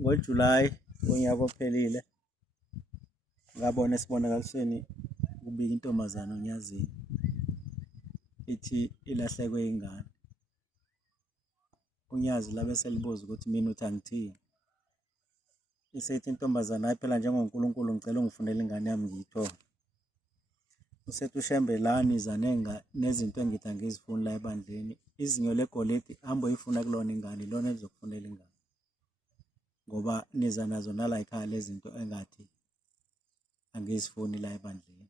ngoJulayi wonyaka ophelile ngabona esibonakalisweni kubika intombazane uNyazi ithi ilahlekwe ingane. uNyazi labe selibuza ukuthi mina uthi angithini. Isethi intombazane hayi phela njengoNkulunkulu ngicela ungifunele ingane yami ngiyithole. Usethi uShembe la niza nezinto engithi angizifuni la ebandleni. Izinyo legolide hambe uyifuna kulona ingane, ilona elizokufunela ingane. Ngoba niza nazo nala ekhaya lezi zinto engathi angizifuni la ebandleni.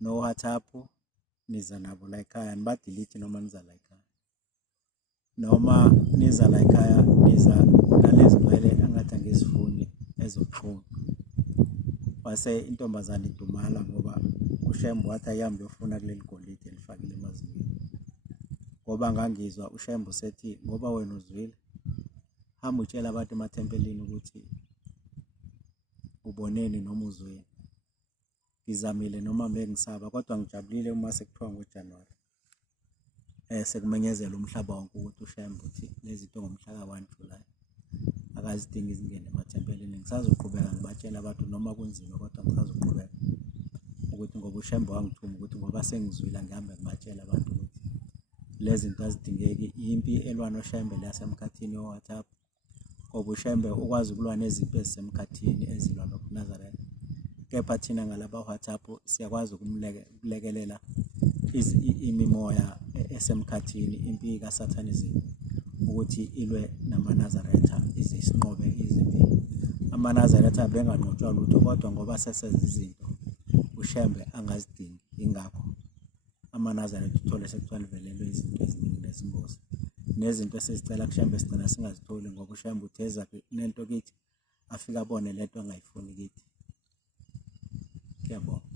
No WhatsApp niza nabo la ekhaya, nibadilite noma niza la ekhaya. Noma niza la ekhaya niza nalezi zinwele engathi angizifuni ezobuhlungu. Wase intombazane idumala ngoba uShembe wathi ayihambe yofuna kuleli golide elifakile emazinyweni. Ngoba ngangizwa uShembe usethi ngoba wena uzwile, hamba utshela abantu emathempelini ukuthi uboneni noma uzweni. Ngizamile noma bengisaba kodwa ngijabulile uma sekuthiwa ngoJanuwari sekumenyezela umhlaba wonke ukuthi uShembe uthi lezi zinto ngomhla ka-1 Julayi akazidingi zingene emathempelini. Ngisazoqhubeka ngibatshela abantu noma kunzima kodwa ngisazoqhubeka ukuthi ngoba uShembe wangithuma ukuthi ngoba sengizwile ngihambe ngibatshela abantu ukuthi lezi zinto azidingeki. Impi elwa noShembe lasemkhathini wo-WhatsApp ngoba uShembe ukwazi ukulwa nezimpi ezisemkhathini ezilwa noNazaretha. Kepha thina ngalaba WhatsApp siyakwazi ukulekelela imimoya esemkhathini, impi kaSathanism ukuthi ilwe namaNazaretha ize isinqobe izimpi. AmaNazaretha benganqotshwa lutho kodwa ngoba sesenza izinto uShembe angazidingi. Ingakho amaNazaretha uthole sekuthiwa livelelwe izinto eziningi nezingozi. Nezinto esizicela kuShembe sigcina singazitholi ngoba uShembe utheza nento kithi afike abone lento angayifuni kithi. Ngiyabonga.